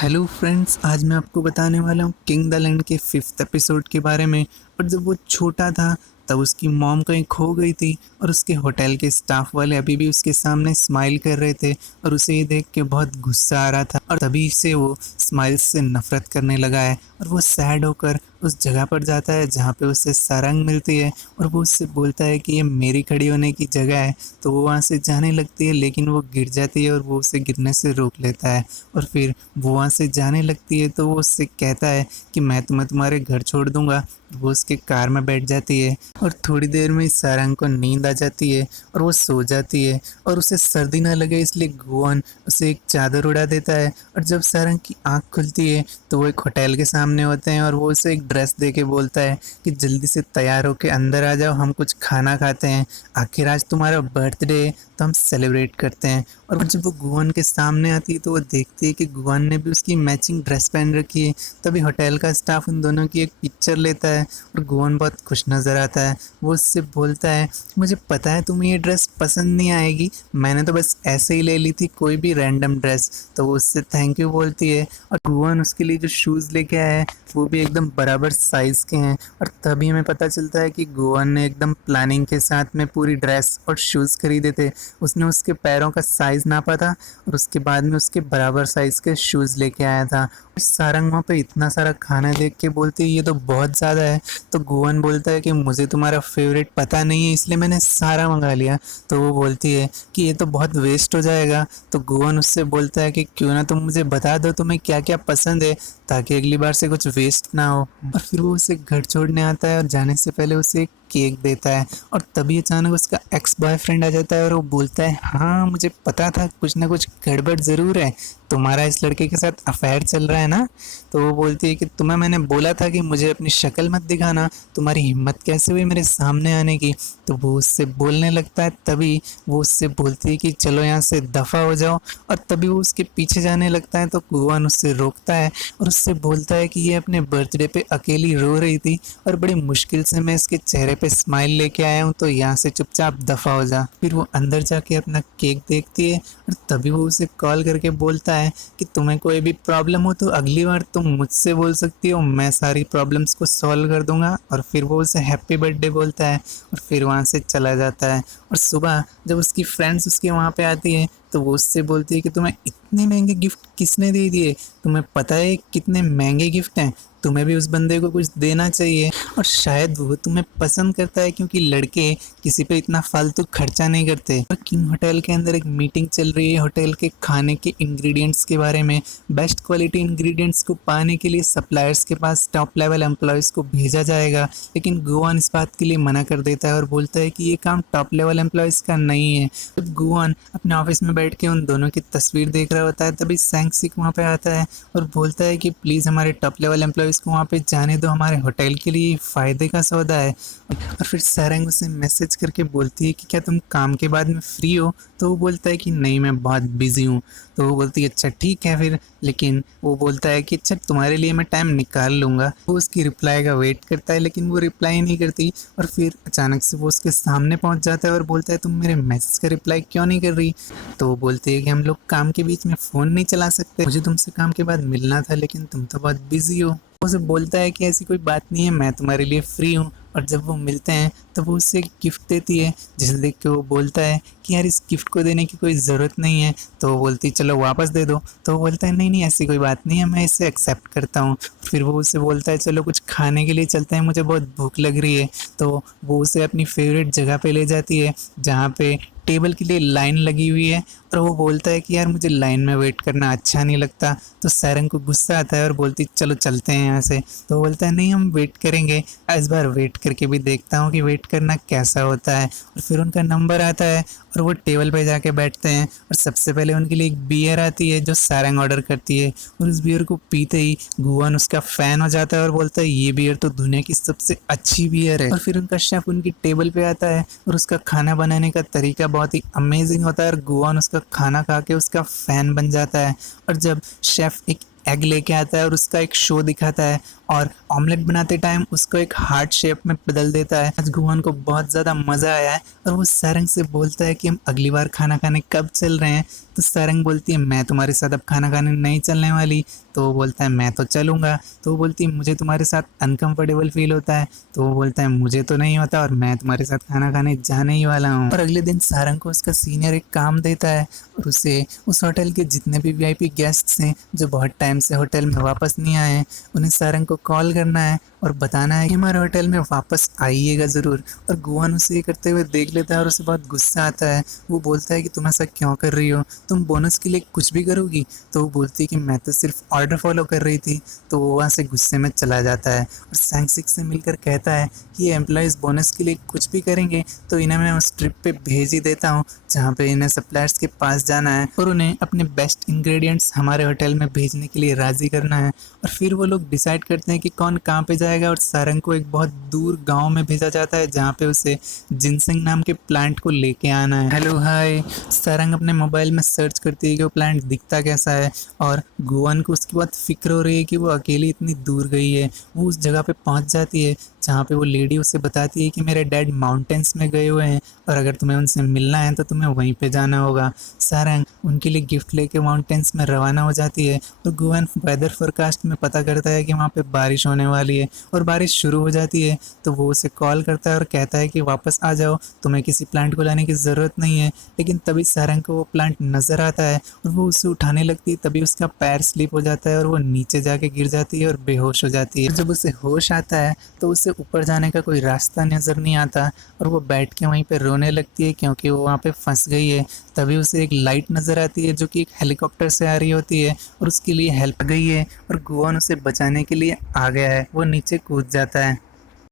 Hello friends, आज मैं आपको बताने वाला हूँ किंग द लैंड के 5th एपिसोड के बारे में। और जब वो छोटा था तब उसकी मॉम कहीं खो गई थी और उसके होटल के स्टाफ वाले अभी भी उसके सामने स्माइल कर रहे थे और उसे ये देख के बहुत गुस्सा आ रहा था और तभी से वो स्माइल से नफरत करने लगा है। और वो सैड होकर उस जगह पर जाता है जहाँ पे उसे सारंग मिलती है और वो उससे बोलता है कि ये मेरी खड़ी होने की जगह है। तो वो वहाँ से जाने लगती है लेकिन वो गिर जाती है और वो उसे गिरने से रोक लेता है। और फिर वो वहाँ से जाने लगती है तो वो उससे कहता है कि मैं तुम्हारे घर छोड़ दूंगा। वो उसके कार में बैठ जाती है और थोड़ी देर में सारंग को नींद आ जाती है और वो सो जाती है। और उसे सर्दी ना लगे इसलिए गुआन उसे एक चादर उड़ा देता है। और जब सारंग की आँख खुलती है तो वो एक होटल के सामने होते हैं और वो उसे एक ड्रेस दे के बोलता है कि जल्दी से तैयार होके अंदर आ जाओ, हम कुछ खाना खाते हैं। आखिर आज तुम्हारा बर्थडे है तो हम सेलिब्रेट करते हैं। और जब वो गुआन के सामने आती है तो वो देखती है कि गुआन ने भी उसकी मैचिंग ड्रेस पहन रखी है। तभी होटल का स्टाफ उन दोनों की एक पिक्चर लेता है और गुआन बहुत खुश नज़र आता है। वो उससे बोलता है मुझे पता है तुम्हें ये ड्रेस पसंद नहीं आएगी, मैंने तो बस ऐसे ही ले ली थी, कोई भी रैंडम ड्रेस। तो वो उससे थैंक यू बोलती है और गुआन उसके लिए जो शूज़ लेके आया है वो भी एकदम बराबर साइज़ के हैं। और तभी हमें पता चलता है कि गुआन ने एकदम प्लानिंग के साथ में पूरी ड्रेस और शूज़ खरीदे थे। उसने उसके पैरों का साइज़ नापा था और उसके बाद में उसके बराबर साइज़ के शूज़ लेके आया था। सारंग वहाँ पे इतना सारा खाना देख के बोलती है ये तो बहुत ज़्यादा है। तो गुआन बोलता है कि मुझे तुम्हारा फेवरेट पता नहीं है इसलिए मैंने सारा मंगा लिया। तो वो बोलती है कि ये तो बहुत वेस्ट हो जाएगा। तो गुआन उससे बोलता है कि क्यों ना तुम मुझे बता दो तुम्हें क्या क्या पसंद है ताकि अगली बार से कुछ वेस्ट ना हो। और फिर वो उसे घर छोड़ने आता है और जाने से पहले उसे एक केक देता है। और तभी अचानक उसका एक्स बॉयफ्रेंड आ जाता है और वो बोलता है हाँ मुझे पता था कुछ ना कुछ गड़बड़ ज़रूर है, तुम्हारा इस लड़के के साथ अफेयर चल रहा है ना। तो वो बोलती है कि तुम्हें मैंने बोला था कि मुझे अपनी शक्ल मत दिखाना, तुम्हारी हिम्मत कैसे हुई मेरे सामने आने की। तो वो उससे बोलने लगता है तभी वो उससे बोलती है कि चलो यहाँ से दफ़ा हो जाओ। और तभी वो उसके पीछे जाने लगता है तो गुआन उससे रोकता है और उससे बोलता है कि ये अपने बर्थडे पे अकेली रो रही थी और बड़ी मुश्किल से मैं इसके चेहरे पे स्माइल लेके आया हूँ, तो यहाँ से चुपचाप दफ़ा हो जा। फिर वो अंदर जाके अपना केक देखती है और तभी वो उसे कॉल करके बोलता है कि तुम्हें कोई भी प्रॉब्लम हो तो अगली बार तुम मुझसे बोल सकती हो, मैं सारी प्रॉब्लम्स को सॉल्व कर दूंगा। और फिर वो उसे हैप्पी बर्थडे बोलता है और फिर वहाँ से चला जाता है। और सुबह जब उसकी फ्रेंड्स उसके वहाँ पे आती है तो वो उससे बोलती है कि तुम्हें इतने महंगे गिफ्ट किसने दे दिए, तुम्हें पता है कितने महंगे गिफ्ट हैं, तुम्हें भी उस बंदे को कुछ देना चाहिए। और शायद वो तुम्हें पसंद करता है क्योंकि लड़के किसी पे इतना फालतू खर्चा नहीं करते। और किंग होटल के अंदर एक मीटिंग चल रही है होटल के खाने के इंग्रेडिएंट्स के बारे में। बेस्ट क्वालिटी इंग्रेडिएंट्स को पाने के लिए सप्लायर्स के पास टॉप लेवल एम्प्लॉयज़ को भेजा जाएगा, लेकिन गुआन इस बात के लिए मना कर देता है और बोलता है कि ये काम टॉप लेवल एम्प्लॉयज़ का नहीं है। जब गुआन अपने ऑफिस में बैठ के उन दोनों की तस्वीर देख रहा होता है तभी सैंगसिक वहाँ पे आता है और बोलता है कि प्लीज़ हमारे टॉप लेवल एम्प्लॉयज़ को वहाँ पे जाने दो, हमारे होटल के लिए फ़ायदे का सौदा है। और फिर सारंग उसे मैसेज करके बोलती है कि क्या तुम काम के बाद में फ्री हो। तो वो बोलता है कि नहीं मैं बहुत बिज़ी हूँ। तो वो बोलती है अच्छा ठीक है फिर, लेकिन वो बोलता है कि अच्छा तुम्हारे लिए मैं टाइम निकाल लूँगा। वो उसकी रिप्लाई का वेट करता है लेकिन वो रिप्लाई नहीं करती। और फिर अचानक से वो उसके सामने पहुँच जाता है और बोलता है तुम मेरे मैसेज का रिप्लाई क्यों नहीं कर रही। तो वो बोलती है कि हम लोग काम के बीच में फ़ोन नहीं चला सकते, मुझे तुमसे काम के बाद मिलना था लेकिन तुम तो बहुत बिजी हो। उसे बोलता है कि ऐसी कोई बात नहीं है, मैं तुम्हारे लिए फ्री हूँ। और जब वो मिलते हैं तो वो उससे गिफ्ट देती है जिसे देख के वो बोलता है कि यार इस गिफ्ट को देने की कोई ज़रूरत नहीं है। तो वो बोलती है चलो वापस दे दो। तो वो बोलता है नहीं नहीं ऐसी कोई बात नहीं है, मैं इसे एक्सेप्ट करता हूँ। फिर वो उसे बोलता है चलो कुछ खाने के लिए चलते हैं, मुझे बहुत भूख लग रही है। तो वो उसे अपनी फेवरेट जगह पे ले जाती है जहाँ पे टेबल के लिए लाइन लगी हुई है। और वो बोलता है कि यार मुझे लाइन में वेट करना अच्छा नहीं लगता। तो सारंग को गुस्सा आता है और बोलती चलो चलते हैं यहाँ से। तो वो बोलता है नहीं हम वेट करेंगे, इस बार वेट करके भी देखता हूँ कि वेट करना कैसा होता है। और फिर उनका नंबर आता है और वो टेबल पे जाके बैठते हैं और सबसे पहले उनके लिए एक बियर आती है जो सारंग ऑर्डर करती है। और उस बियर को पीते ही गुआन उसका फ़ैन हो जाता है और बोलता है ये बियर तो दुनिया की सबसे अच्छी बियर है। और फिर उनका शेफ़ उनकी टेबल पे आता है और उसका खाना बनाने का तरीका बहुत ही अमेजिंग होता है और गुआन उसका खाना खा के उसका फ़ैन बन जाता है। और जब शेफ़ एक एग लेके आता है और उसका एक शो दिखाता है और ऑमलेट बनाते टाइम उसको एक हार्ट शेप में बदल देता है। आज गुआन को बहुत ज़्यादा मज़ा आया है और वो सारंग से बोलता है कि हम अगली बार खाना खाने कब चल रहे हैं। तो सारंग बोलती है मैं तुम्हारे साथ अब खाना खाने नहीं चलने वाली। तो वो बोलता है मैं तो चलूँगा। तो वो बोलती है मुझे तुम्हारे साथ अनकंफर्टेबल फील होता है। तो वो बोलता है मुझे तो नहीं होता और मैं तुम्हारे साथ खाना खाने जाने ही वाला हूँ। और अगले दिन सारंग को उसका सीनियर एक काम देता है और उसे उस होटल के जितने भी वीआईपी गेस्ट्स हैं जो बहुत टाइम से होटल में वापस नहीं आए हैं, उन्हें सारंग को कॉल करना है और बताना है कि हमारे होटल में वापस आइएगा ज़रूर। और गुआन उसे ये करते हुए देख लेता है और उसे बहुत गुस्सा आता है। वो बोलता है कि तुम ऐसा क्यों कर रही हो, तुम बोनस के लिए कुछ भी करोगी। तो वो बोलती है कि मैं तो सिर्फ ऑर्डर फॉलो कर रही थी। तो वो वहाँ से गुस्से में चला जाता है और सैंगसिक से मिलकर कहता है कि ये एम्प्लॉयज़ बोनस के लिए कुछ भी करेंगे तो इन्हें मैं उस ट्रिप पे भेज ही देता हूँ जहाँ पे इन्हें सप्लायर्स के पास जाना है और उन्हें अपने बेस्ट इंग्रेडिएंट्स हमारे होटल में भेजने के लिए राज़ी करना है। और फिर वो लोग डिसाइड करते हैं कि कौन कहाँ पे जाएगा और सारंग को एक बहुत दूर गांव में भेजा जाता है जहाँ पे उसे जिनसेंग नाम के प्लांट को लेके आना है। हेलो हाय, सारंग अपने मोबाइल में सर्च करती है कि वो प्लांट दिखता कैसा है और गुआन को उसकी बहुत फिक्र हो रही है कि वो अकेली इतनी दूर गई है। वो उस जगह पे पहुँच जाती है जहाँ पे वो लेडी उसे बताती है कि मेरे डैड माउंटेन्स में गए हुए हैं और अगर तुम्हें उनसे मिलना है तो तुम्हें वहीं पे जाना होगा। सारंग उनके लिए गिफ्ट लेके माउंटेन्स में रवाना हो जाती है और गुआन वेदर फोरकास्ट में पता करता है कि वहाँ पे बारिश होने वाली है और बारिश शुरू हो जाती है। तो वो उसे कॉल करता है और कहता है कि वापस आ जाओ, तुम्हें किसी प्लांट को लाने की ज़रूरत नहीं है। लेकिन तभी सारंग को वो प्लांट नज़र आता है और वो उसे उठाने लगती है। तभी उसका पैर स्लिप हो जाता है और वो नीचे जाके गिर जाती है और बेहोश हो जाती है। जब उसे होश आता है तो उसे ऊपर जाने का कोई रास्ता नज़र नहीं आता और वो बैठ के वहीं पे रोने लगती है क्योंकि वो वहाँ पे फंस गई है। तभी उसे एक लाइट नज़र आती है जो कि एक हेलीकॉप्टर से आ रही होती है और उसके लिए हेल्प गई है और गुआन उसे बचाने के लिए आ गया है। वो नीचे कूद जाता है।